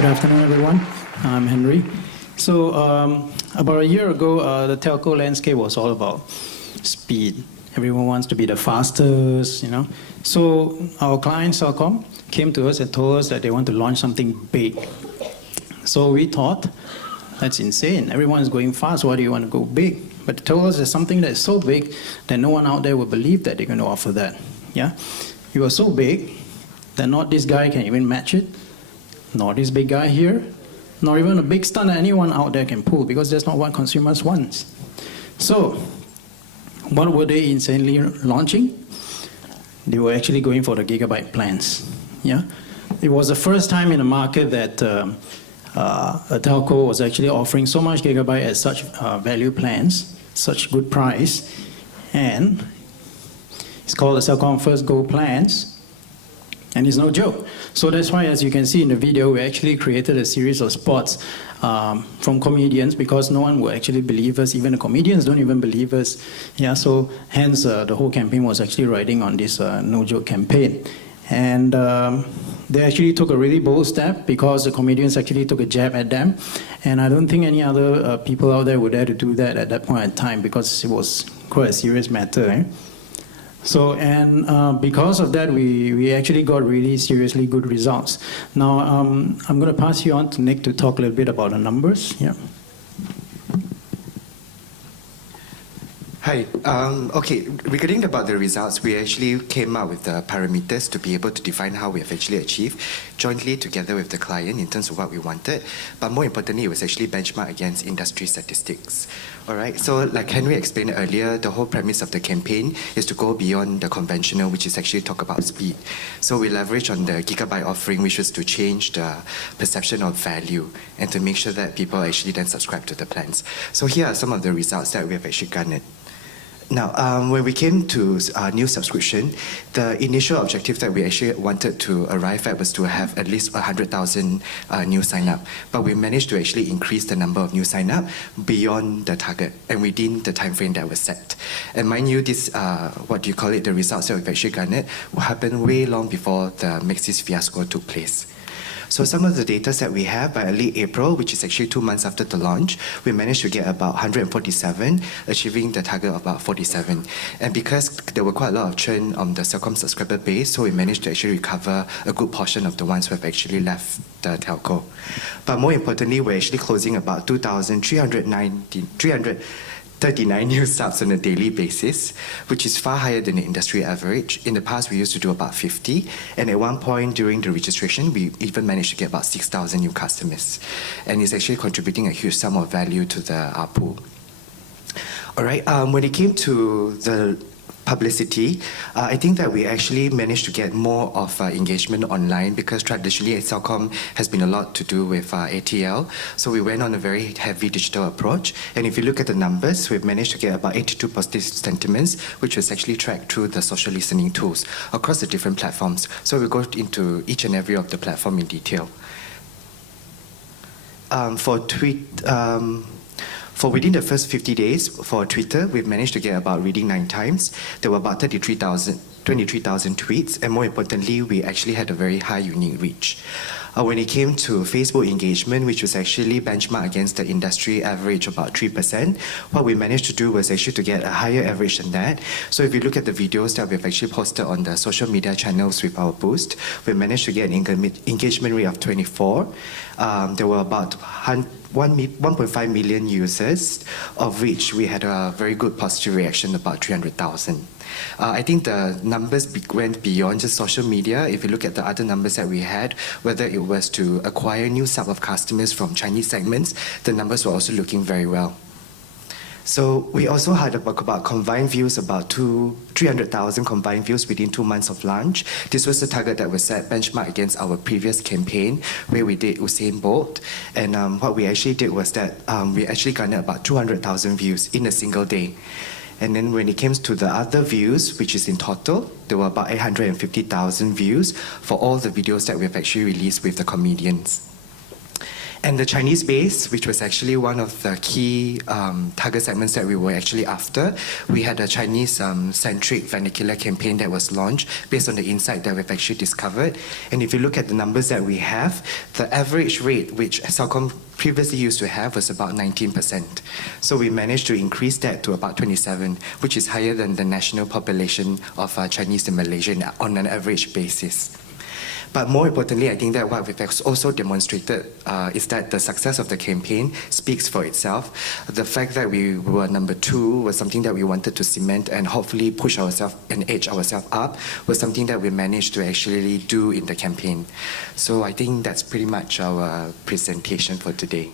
Good afternoon, everyone. I'm Henry. So about a year ago, the telco landscape was all about speed. Everyone wants to be the fastest, So our client, Celcom, came to us and told us that they want to launch something big. So we thought, that's insane. Everyone is going fast. Why do you want to go big? But they told us there's something that's so big that no one out there will believe that they're going to offer that. Yeah, you are so big that not this guy can even match it, nor this big guy here, nor even a big stunt that anyone out there can pull, because that's not what consumers want. So, what were they insanely launching? They were actually going for the gigabyte plans. Yeah, it was the first time in the market that a telco was actually offering so much gigabyte at such value plans, such good price, and it's called the Celcom First Go plans, and it's no joke. So that's why, as you can see in the video, we actually created a series of spots from comedians, because no one will actually believe us. Even the comedians don't even believe us. Yeah, so hence the whole campaign was actually riding on this no joke campaign. And they actually took a really bold step, because the comedians actually took a jab at them. And I don't think any other people out there would dare to do that at that point in time, because it was quite a serious matter. So, and because of that, we actually got really seriously good results. Now, I'm going to pass you on to Nick to talk a little bit about the numbers. Yeah. Hi. Okay, regarding about the results, we actually came up with the parameters to be able to define how we have actually achieved jointly together with the client in terms of what we wanted. But more importantly, it was actually benchmarked against industry statistics. All right, so like Henry explained earlier, the whole premise of the campaign is to go beyond the conventional, which is actually talk about speed. So we leverage on the gigabyte offering, which was to change the perception of value and to make sure that people actually then subscribe to the plans. So here are some of the results that we have actually garnered. Now, when we came to new subscription, the initial objective that we actually wanted to arrive at was to have at least 100,000 new sign-up. But we managed to actually increase the number of new sign-up beyond the target and within the time frame that was set. And mind you, this, what do you call it, the results that we've actually garnered will happen way long before the Maxis fiasco took place. So some of the data that we have by early April, which is actually 2 months after the launch, we managed to get about 147, achieving the target of about 47. And because there were quite a lot of churn on the Celcom subscriber base, so we managed to actually recover a good portion of the ones who have actually left the telco. But more importantly, we're actually closing about 2,339 new subs on a daily basis, which is far higher than the industry average. In the past, we used to do about 50, and at one point during the registration, we even managed to get about 6,000 new customers. And it's actually contributing a huge sum of value to the ARPU. All right, when it came to the publicity, I think that we actually managed to get more of engagement online, because traditionally Celcom has been a lot to do with ATL. So we went on a very heavy digital approach. And if you look at the numbers, we've managed to get about 82 positive sentiments, which was actually tracked through the social listening tools across the different platforms. So we'll go into each and every of the platform in detail. For within the first 50 days, for Twitter, we've managed to get about reading 9 times. There were about 23,000 tweets, and more importantly, we actually had a very high unique reach. When it came to Facebook engagement, which was actually benchmarked against the industry average about 3%, what we managed to do was actually to get a higher average than that. So if you look at the videos that we've actually posted on the social media channels with our boost, we managed to get an engagement rate of 24. There were about 1.5 million users, of which we had a very good positive reaction, about 300,000. I think the numbers went beyond just social media. If you look at the other numbers that we had, whether it was to acquire new sub of customers from Chinese segments, the numbers were also looking very well. So we also had about combined views, about 300,000 combined views within 2 months of launch. This was the target that was set benchmark against our previous campaign, where we did Usain Bolt. And what we actually did was that we actually garnered about 200,000 views in a single day. And then when it came to the other views, which is in total, there were about 850,000 views for all the videos that we've actually released with the comedians. And the Chinese base, which was actually one of the key target segments that we were actually after, we had a Chinese-centric vernacular campaign that was launched based on the insight that we've actually discovered. And if you look at the numbers that we have, the average rate which Celcom previously used to have was about 19%. So we managed to increase that to about 27, which is higher than the national population of Chinese in Malaysia on an average basis. But more importantly, I think that what we've also demonstrated is that the success of the campaign speaks for itself. The fact that we were number 2 was something that we wanted to cement and hopefully push ourselves and edge ourselves up was something that we managed to actually do in the campaign. So I think that's pretty much our presentation for today.